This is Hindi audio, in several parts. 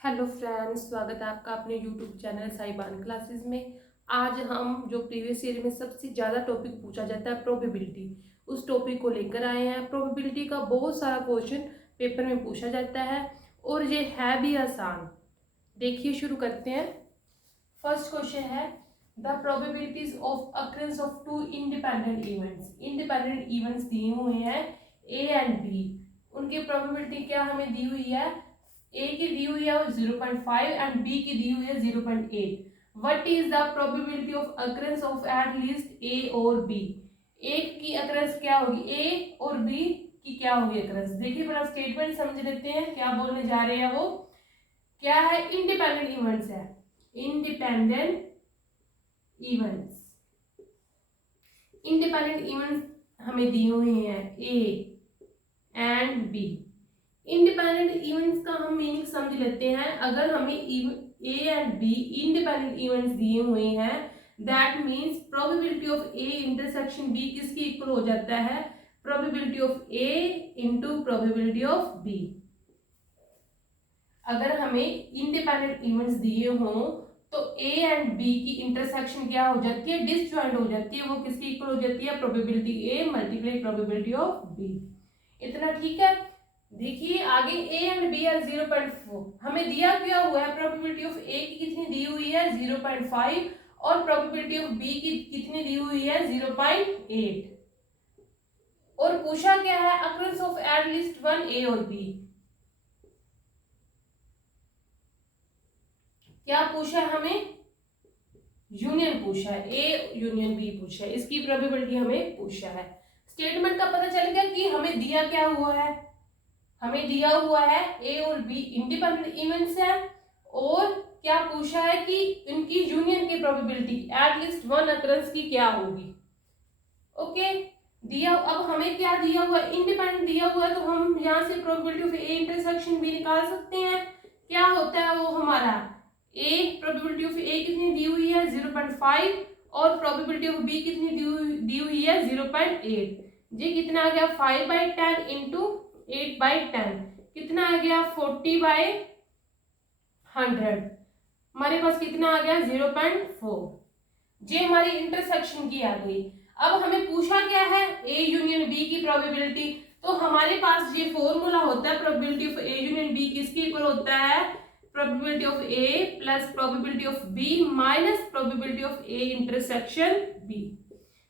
हेलो फ्रेंड्स, स्वागत है आपका अपने यूट्यूब चैनल साइबान क्लासेस में। आज हम जो प्रीवियस ईयर में सबसे ज़्यादा टॉपिक पूछा जाता है प्रोबेबिलिटी, उस टॉपिक को लेकर आए हैं। प्रोबेबिलिटी का बहुत सारा क्वेश्चन पेपर में पूछा जाता है और ये है भी आसान। देखिए, शुरू करते हैं। फर्स्ट क्वेश्चन है the probabilities of occurrence of two independent events. Independent events दिए हुए हैं ए एंड बी, उनकी प्रोबेबिलिटी क्या हमें दी हुई है। ए की दी हुई है 0.5 एंड बी की दी हुई है 0.8। What is the probability of occurrence of at least A और बी। एक की अकरेंस क्या होगी, ए और बी की क्या होगी अकरेंस। देखिए पहला स्टेटमेंट समझ लेते हैं क्या बोलने जा रहे हैं। वो क्या है, इंडिपेंडेंट इवेंट्स है। इंडिपेंडेंट इवेंट्स, इंडिपेंडेंट इवेंट्स हमें दिए हुए हैं A and B. Independent events का हम मीनिंग समझ लेते हैं। अगर हमें A and B independent events दिए हुए हैं, that means probability of A intersection B किसकी इक्वल हो जाता है, probability of A into probability of B. अगर हमें इंडिपेंडेंट इवेंट्स दिए हों तो ए एंड बी की इंटरसेक्शन क्या हो जाती है, डिसजॉइंट हो जाती है। वो किसकी इक्वल हो जाती है, probability A multiply probability of B. इतना ठीक है। देखिए आगे ए एंड बी आर 0.4, हमें दिया क्या हुआ है, प्रोबेबिलिटी ऑफ ए की कितनी दी हुई है 0.5 और प्रोबेबिलिटी ऑफ बी की कितनी दी हुई है 0.8। और पूछा क्या है, occurrence of at least one A और बी। क्या पूछा है हमें, यूनियन पूछा है, ए यूनियन बी पूछा है, इसकी प्रोबेबिलिटी हमें पूछा है। स्टेटमेंट का पता चल गया कि हमें दिया क्या हुआ है, हमें दिया हुआ है ए और बी इंडिपेंडेंट इवेंट्स है और क्या पूछा है कि इनकी यूनियन की probability at least one occurrence की क्या होगी। ओके, दिया। अब हमें क्या दिया हुआ है, इंडिपेंडेंट दिया हुआ है, तो हम यहाँ से प्रोबेबिलिटी ऑफ ए इंटरसेक्शन भी निकाल सकते हैं। क्या होता है वो हमारा, ए प्रोबेबिलिटी ऑफ ए कितनी दी हुई है 0.5 और प्रोबेबिलिटी ऑफ बी कितनी दी हुई है 0.8। ये कितना आ गया 5/10 इंटू 8/10, कितना आ गया 40/100। हमारे पास कितना आ गया 0.4। ये हमारी इंटरसेक्शन की आ गई। अब हमें पूछा क्या है, ए यूनियन बी की प्रोबेबिलिटी। तो हमारे पास ये फॉर्मूला होता है, probability of A union B किसकी इक्वल होता है, probability of A plus probability of B minus probability of A intersection B.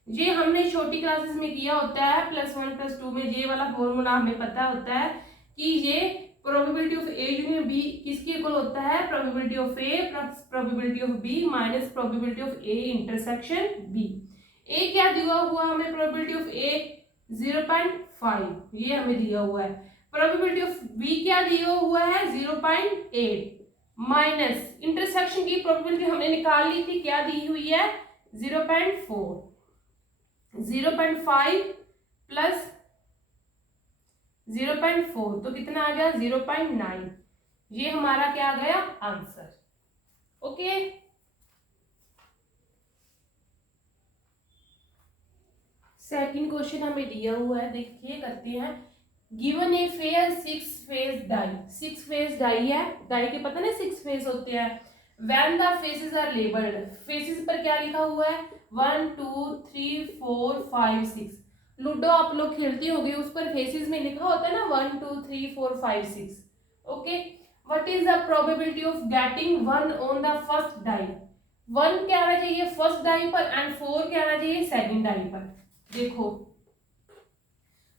ये हमने छोटी क्लासेस में किया होता है, +1 +2 में ये वाला फॉर्मूला हमें पता होता है कि ये probability of A union B किसकी इक्वल होता है, probability of A plus probability of B minus probability of A intersection B. A क्या दिया हुआ हमें, प्रोबेबिलिटी ऑफ ए 0.5, ये हमें दिया हुआ है। प्रोबेबिलिटी ऑफ बी क्या दिया हुआ है 0.8 माइनस इंटरसेक्शन की प्रोबेबिलिटी हमने निकाल ली थी, क्या दी हुई है 0.4। 0.5 प्लस 0.4 तो कितना आ गया 0.9। ये हमारा क्या आ गया आंसर। ओके, सेकंड क्वेश्चन हमें दिया हुआ है, देखिए करते हैं। Given a fair 6 face die, 6 face die है, डाई के पता ना 6 फेस होते हैं। When the faces are labelled, faces पर क्या लिखा हुआ है 1 2 3 4 5 6। लूडो आप लोग खेलती होगी, उस पर फेसेस में लिखा होता है ना 1 2 3 4 5 6। Okay, what is the probability of getting 1 on the first die. 1 क्या आना चाहिए फर्स्ट डाई पर एंड 4 क्या आना चाहिए सेकंड डाई पर। देखो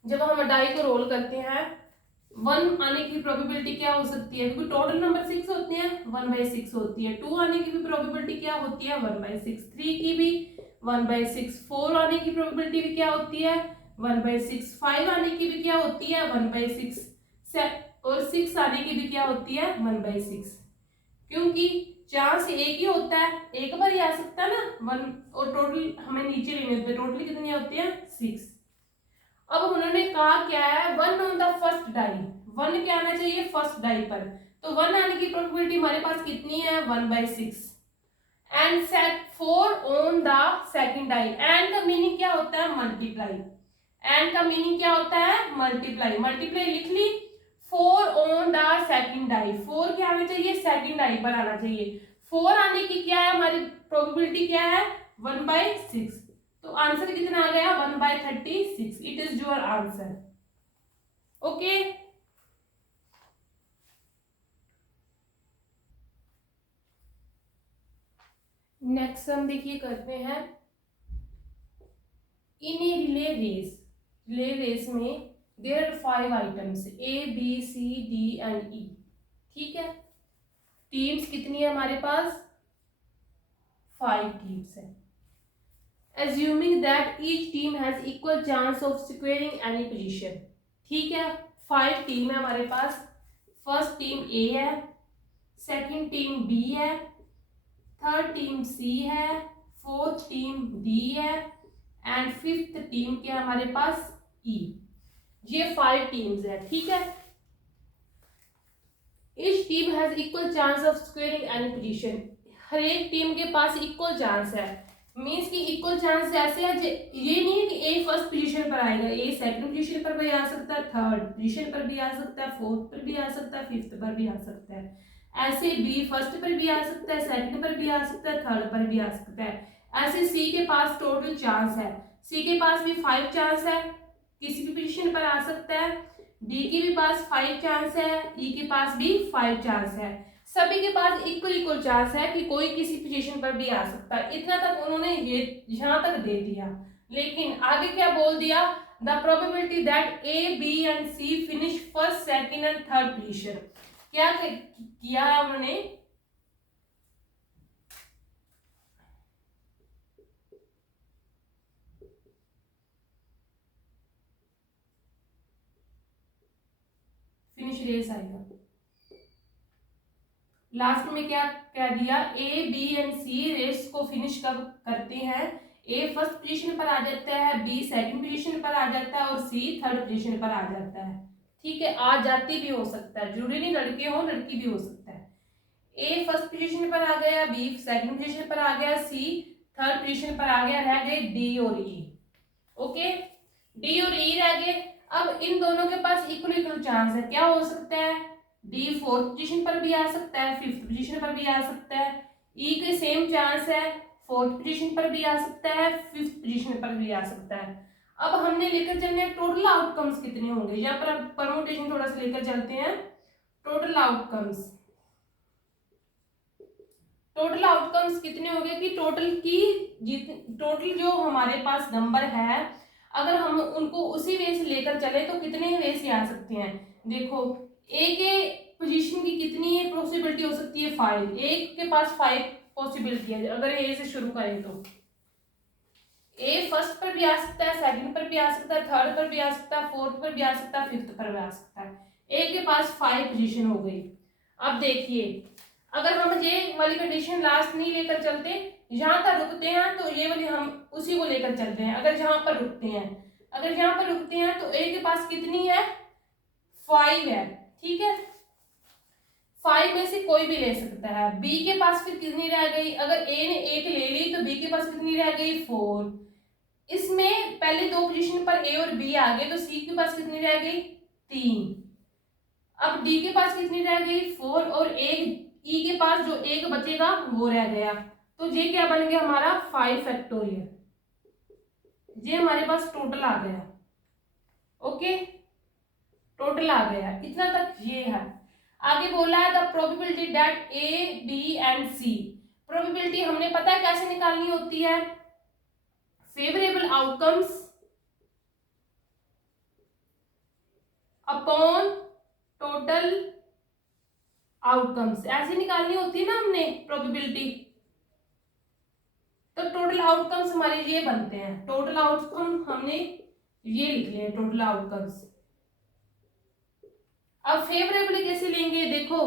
जब हम डाई को रोल करते हैं 1 आने की प्रोबेबिलिटी क्या हो सकती है, क्योंकि टोटल नंबर 6 होते हैं 1/6 होती है। 2 आने की भी प्रोबेबिलिटी क्या होती है 1/6, 3 की भी 1/6, 4 आने की प्रोबेबिलिटी भी क्या होती है 1/6, 5 आने की भी क्या होती है 1/6 और 6 आने की भी क्या होती है 1/6। क्योंकि 4 से एक ही होता है, एक बार ही आ सकता है ना 1, और टोटल हमें नीचे लेने होते हैं, टोटल कितनी होती है 6। अब उन्होंने कहा क्या है 1 ऑन द फर्स्ट डाई, 1 क्या आना चाहिए फर्स्ट डाई पर, तो 1 आने की प्रोबेबिलिटी हमारे पास कितनी है 1/6 and set 4 on the second die. And का मीनिंग क्या होता है मल्टीप्लाई, एंड का मीनिंग क्या होता है मल्टीप्लाई, मल्टीप्लाई लिख ली 4 ऑन द सेकंड डाई, 4 क्या आना चाहिए, सेकंड डाई पर आना चाहिए। 4 आने की क्या है हमारी प्रोबेबिलिटी, क्या है 1/6। तो आंसर कितना आ गया 1/36। It is your answer. Okay, next हम देखिए करते हैं in a relay race. Relay race में there are 5 items A B C D and E। ठीक है, टीम्स कितनी है हमारे पास, 5 टीम्स है। Assuming that each team has equal chance of securing any position. ठीक है, 5 टीम है हमारे पास। फर्स्ट टीम A है, सेकंड टीम B है, थर्ड टीम C है, फोर्थ टीम D है एंड फिफ्थ टीम क्या हमारे पास E। ये 5 टीम्स है। ठीक है, each team has equal chance of securing any position. हर एक टीम के पास इक्वल चांस है, मीन्स की इक्वल चांस ऐसे है, ये नहीं है कि ए फर्स्ट पोजीशन पर आएगा, ए सेकंड पोजीशन पर भी आ सकता है, थर्ड पोजीशन पर भी आ सकता है, फोर्थ पर भी आ सकता है, फिफ्थ पर भी आ सकता है। ऐसे बी फर्स्ट पर भी आ सकता है, सेकंड पर भी आ सकता है, थर्ड पर भी आ सकता है। ऐसे सी के पास टोटल चांस है, सी के पास भी 5 चांस है, किसी भी पोजीशन पर आ सकता है। डी के भी पास 5 चांस है, ई के पास भी 5 चांस है। सभी के पास इक्वल इक्वल चांस है कि कोई किसी पोजीशन पर भी आ सकता है। इतना तक उन्होंने ये यहां तक दे दिया, लेकिन आगे क्या बोल दिया, the probability that A B and C finish first second and third position. क्या किया है उन्होंने, फिनिश रेस आएगा लास्ट में, क्या कह दिया, A B and C race को फिनिश कब करते हैं, ए फर्स्ट पोजीशन पर आ जाता है, बी सेकंड पोजीशन पर आ जाता है और सी थर्ड पोजीशन पर आ जाता है। ठीक है, आ जाती भी हो सकता है, जरूरी नहीं लड़के हो, लड़की भी हो सकता है। ए फर्स्ट पोजीशन पर आ गया, बी सेकंड पोजीशन पर आ गया, सी थर्ड पोजीशन पर आ गया, रह गए डी और ई। ओके, डी और ई रह गए। अब इन दोनों के पास इक्वल इक्वल चांस है, क्या हो सकता है, डी फोर्थ पोजीशन पर भी आ सकता है, फिफ्थ पोजीशन पर भी आ सकता है। ई के सेम चांस है, फोर्थ पोजीशन पर भी आ सकता है, फिफ्थ पोजीशन पर भी आ सकता है। अब हमने लेकर चलने टोटल आउटकम्स कितने होंगे, यहाँ पर अब परमुटेशन थोड़ा सा लेकर चलते हैं। टोटल आउटकम्स, टोटल आउटकम्स कितने हो गए कि टोटल जो हमारे पास नंबर है, अगर हम उनको उसी वे से लेकर चले तो कितने वे से आ सकते हैं। देखो, ए के पोजीशन की कितनी है पॉसिबिलिटी हो सकती है, 5। ए के पास 5 पॉसिबिलिटी है। अगर ए से शुरू करें तो ए फर्स्ट पर भी आ सकता है, सेकंड पर भी आ सकता है, थर्ड पर भी आ सकता है, फोर्थ पर भी आ सकता है, फिफ्थ पर भी आ सकता है। ए के पास 5 पोजीशन हो गई। अब देखिए, अगर हम ये वाली कंडीशन लास्ट नहीं लेकर चलते, जहां तक रुकते हैं तो ये वाली हम उसी को लेकर चलते हैं। अगर जहां पर रुकते हैं, अगर जहां पर रुकते हैं तो ए के पास कितनी है, 5 है। ठीक है, 5 में से कोई भी ले सकता है। बी के पास फिर कितनी रह गई, अगर ए ने 8 ले ली तो बी के पास कितनी रह गई, 4। इसमें पहले 2 पोजीशन पर ए और बी आ गए तो सी के पास कितनी रह गई, 3। अब डी के पास कितनी रह गई, 4 और ई के पास जो एक बचेगा वो रह गया। तो ये क्या बन गया हमारा 5 फैक्टोरियल। ये हमारे पास टोटल आ गया। ओके, टोटल आ गया, इतना तक ये है। आगे बोला है the probability that A B and C. Probability हमने पता है कैसे निकालनी होती है, favourable outcomes upon total outcomes, ऐसे निकालनी होती है ना हमने प्रोबेबिलिटी। तो टोटल आउटकम्स हमारे ये बनते हैं, टोटल आउटकम हमने ये लिख लिया टोटल आउटकम्स। अब फेवरेबल कैसे लेंगे, देखो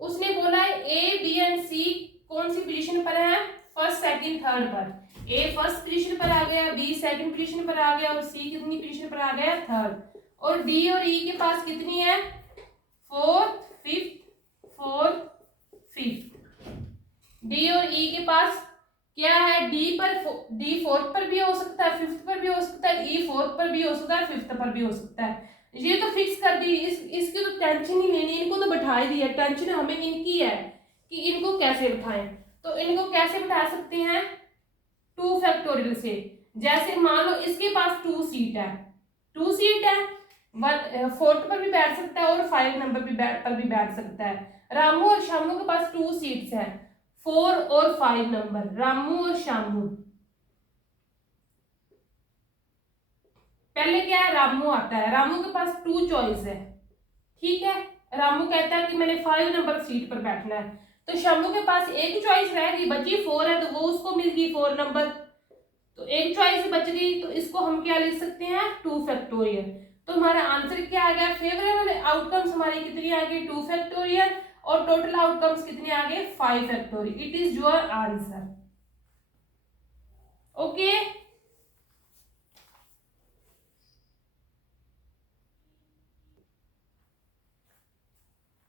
उसने बोला है ए बी एंड सी कौन सी पोजीशन पर है, फर्स्ट सेकंड थर्ड पर। ए फर्स्ट पोजीशन पर आ गया, बी सेकंड पोजीशन पर आ गया और सी कितनी पोजीशन पर आ गया, थर्ड। और डी और ई के पास कितनी है, फोर्थ फिफ्थ। डी और ई के पास क्या है, डी फोर्थ पर भी हो सकता है, फिफ्थ पर भी हो सकता है, ई फोर्थ पर भी हो सकता है, फिफ्थ पर भी हो सकता है। ये तो फिक्स कर दी, इसकी तो टेंशन ही लेनी, इनको तो बैठा ही दिया, टेंशन हमें इनकी है कि इनको कैसे बैठाएं। तो इनको कैसे बैठा सकते हैं, 2 फैक्टोरियल से। जैसे मान लो इसके पास 2 सीट है, 2 सीट है, 4th पर भी बैठ सकता है और 5 नंबर पर भी बैठ सकता है। रामू और शामू के पास 2 सीट्स है, 4 और 5 नंबर, रामू और शामू। पहले क्या है, रामू आता है, रामू के पास 2 चॉइस है, ठीक है। रामू कहता है कि मैंने 5 नंबर सीट पर बैठना है, तो शम्भू के पास एक चॉइस रह गई, बची 4 है, तो वो उसको मिल गई 4 नंबर, तो एक चॉइस बच गई, तो इसको हम क्या लिख सकते हैं, 2 फैक्टोरियल। तो हमारा आंसर क्या आ गया, फेवरेबल आउटकम्स हमारी कितनी आ गई, 2 फैक्टोरियल, और टोटल आउटकम्स कितने आ गए, 5 factorial. It is your answer. Okay,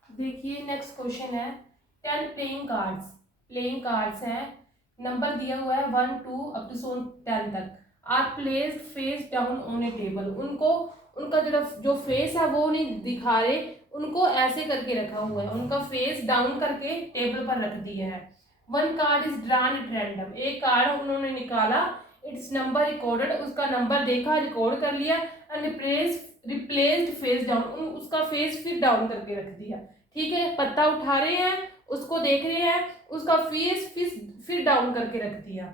देखिए नेक्स्ट क्वेश्चन है, 10 प्लेइंग कार्ड्स, प्लेइंग कार्ड्स है, नंबर दिया हुआ है 1 2 अप टू 10 तक, are placed face down on a table. उनको उनका जो फेस है वो नहीं दिखा रहे, उनको ऐसे करके रखा हुआ है, उनका फेस डाउन करके टेबल पर रख दिया है। 1 card is drawn at random, एक कार्ड उन्होंने निकाला, इट्स नंबर रिकॉर्डेड, उसका नंबर देखा, रिकॉर्ड कर लिया, एंड रिप्लेस्ड फेस डाउन, उसका फेस फिर डाउन करके रख दिया, ठीक है। पत्ता उठा रहे हैं, उसको देख रहे हैं, उसका फेस फिर डाउन करके रख दिया।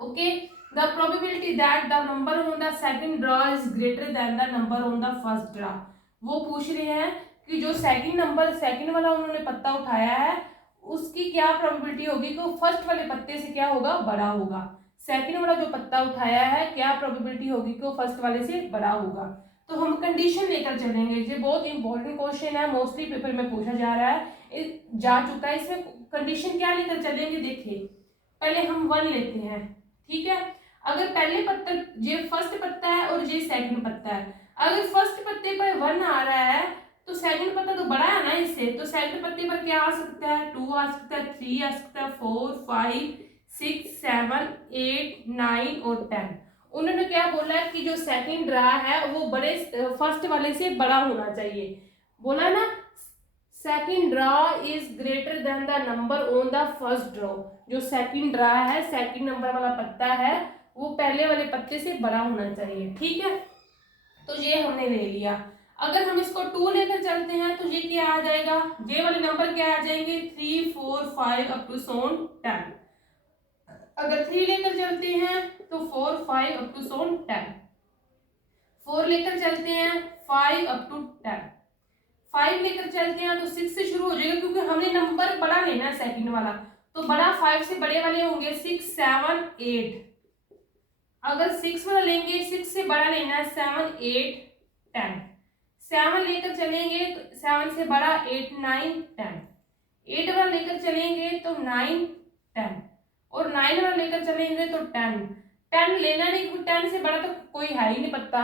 Okay, the probability that the number on the second draw is greater than the number on the first draw. वो पूछ रहे हैं कि जो सेकंड वाला उन्होंने पत्ता उठाया है, उसकी क्या प्रोबेबिलिटी होगी कि वो फर्स्ट वाले पत्ते से क्या होगा, बड़ा होगा। सेकंड वाला जो पत्ता उठाया है, क्या प्रोबेबिलिटी होगी कि वो फर्स्ट वाले से बड़ा होगा। तो हम कंडीशन लेकर चलेंगे, ये बहुत इंपॉर्टेंट क्वेश्चन है, मोस्टली पेपर में पूछा जा रहा है, जा चुका है। इसमें कंडीशन क्या लेकर चलेंगे, देखिए पहले हम 1 लेते हैं, ठीक है। अगर पहले पत्ता, ये फर्स्ट पत्ता है और ये सेकंड पत्ता है, अगर फर्स्ट पत्ते पर 1 आ रहा है तो सेकंड पत्ता तो बड़ा है ना इससे, तो सेकंड पत्ते पर क्या आ सकता है, 2 आ सकता है, 3 आ सकता है, 4 5 6 7 8 9 और 10। उन्होंने क्या बोला है कि जो सेकंड ड्रा है वो बड़े फर्स्ट वाले से बड़ा होना चाहिए, बोला ना, second draw is greater than the number on the first draw. जो सेकंड ड्रा है, सेकंड नंबर वाला पत्ता है, वो पहले वाले पत्ते से बड़ा होना चाहिए, ठीक है। तो ये हमने ले लिया। अगर हम इसको 2 लेकर चलते हैं तो ये क्या आ जाएगा, ये वाले नंबर क्या आ जाएंगे, 3 4 5 अप टू 10। अगर 3 लेकर चलते हैं तो 4 5 अप टू 10। 4 लेकर चलते हैं 5 अप टू 10। 5 लेकर चलते हैं तो 6 से शुरू हो जाएगा, क्योंकि हमने नंबर बड़ा लेना है सेकंड वाला, तो बड़ा 5 से बड़े वाले होंगे 6 7 8। अगर 6 वाला लेंगे, 6 से बड़ा लेना है 7 8 10। 7 लेकर चलेंगे तो 7 से बड़ा 8 9 10। 8 वाला लेकर चलेंगे तो 9 10, और 9 वाला लेकर चलेंगे तो 10। 10 लेना नहीं, क्योंकि 10 से बड़ा तो कोई है ही नहीं पत्ता।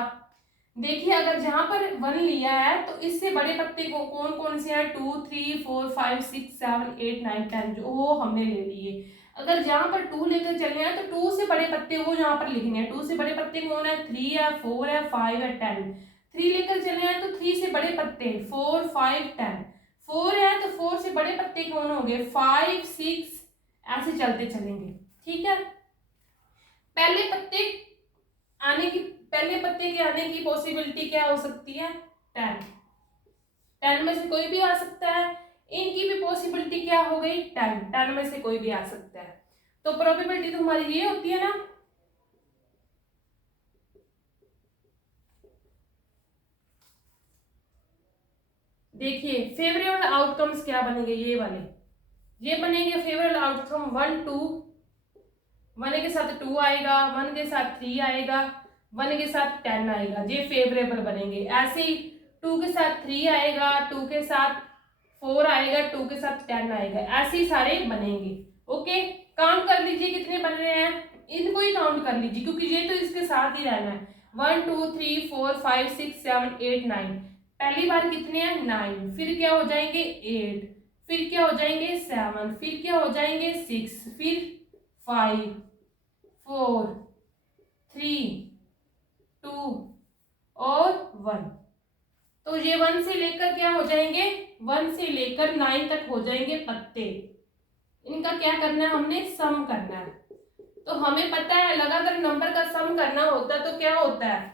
देखिए अगर जहां पर 1 लिया है तो इससे बड़े पत्ते को कौन कौन से हैं, 2 3 4 5 6 7 8 9 10, जो वो हमने ले लिए। अगर जहां पर 2 लेकर चलने हैं तो 2 से बड़े पत्ते वो यहाँ पर लिखने हैं। 2 से बड़े पत्ते कौन है, 3 है, 4 है, 5 है, 10। 3 लेकर चले हैं तो 3 से बड़े पत्ते 4 5 10। 4 है तो 4 से बड़े पत्ते कौन हो गए, 5 6, ऐसे चलते चलेंगे, ठीक है। पहले पत्ते पहले पत्ते के आने की पॉसिबिलिटी क्या हो सकती है, 10। 10 में से कोई भी आ सकता है। इनकी भी पॉसिबिलिटी क्या हो गई, 10। 10 में से कोई भी आ सकता है। तो प्रोबेबिलिटी तो हमारी ये होती है ना, देखिए फेवरेबल आउटकम्स क्या बनेंगे, ये वाले, ये बनेंगे फेवरेबल आउटकम 1 2। 1 के साथ 2 आएगा, 1 के साथ 3 आएगा, 1 के साथ 10 आएगा, ये फेवरेबल बनेंगे। ऐसे ही 2 के साथ 3 आएगा, 2 के साथ 4 आएगा, 2 के साथ 10 आएगा, ऐसे ही सारे बनेंगे। ओके, काउंट कर लीजिए कितने बन रहे हैं, इनको ही काउंट कर लीजिए, क्योंकि ये तो इसके साथ ही रहना है। 1 2 3 4 5 6 7 8 9। पहली बार कितने हैं, 9, फिर क्या हो जाएंगे 8, फिर क्या हो जाएंगे 7, फिर क्या हो जाएंगे 6, फिर 5 4 3 2 और 1। तो ये 1 से लेकर क्या हो जाएंगे, 1 से लेकर 9 तक हो जाएंगे पत्ते। इनका क्या करना है, हमने सम करना है। तो हमें पता है लगातार नंबर का सम करना होता है तो क्या होता है,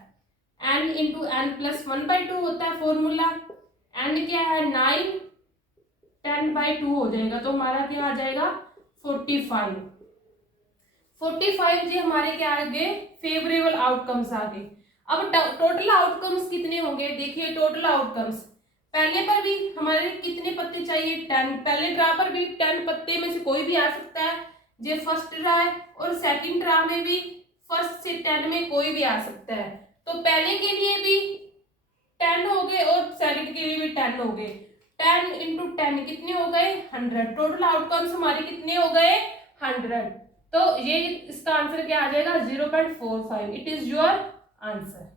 n इंटू एन प्लस 1/2 होता है फॉर्मूला। n क्या है 9, 10/2 हो जाएगा, तो हमारा क्या आ जाएगा 45। 45 जी हमारे क्या आ गए, फेवरेबल आउटकम्स आ गए। अब टोटल आउटकम्स कितने होंगे, देखिए टोटल आउटकम्स, पहले पर भी हमारे कितने पत्ते चाहिए 10, पहले ड्रा पर भी 10 पत्ते में से कोई भी आ सकता है, जो फर्स्ट ड्रा है, और सेकंड ड्रा में भी फर्स्ट से 10 में कोई भी आ सकता है। तो पहले के लिए भी 10 हो गए और सेकंड के लिए भी 10 हो गए, 10 इंटू 10 कितने हो गए 100। टोटल आउटकम्स हमारे कितने हो गए 100। तो ये इसका आंसर क्या आ जाएगा 0.45। It is your answer.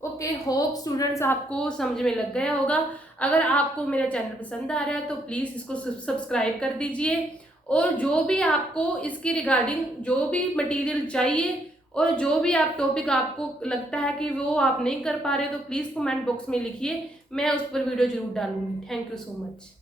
Okay, hope students आपको समझ में लग गया होगा। अगर आपको मेरा चैनल पसंद आ रहा है तो प्लीज़ इसको सब्सक्राइब कर दीजिए, और जो भी आपको इसके रिगार्डिंग जो भी मटेरियल चाहिए और जो भी आप टॉपिक आपको लगता है कि वो आप नहीं कर पा रहे तो प्लीज़ कमेंट बॉक्स में लिखिए, मैं उस पर वीडियो जरूर डालूंगी। Thank you so much.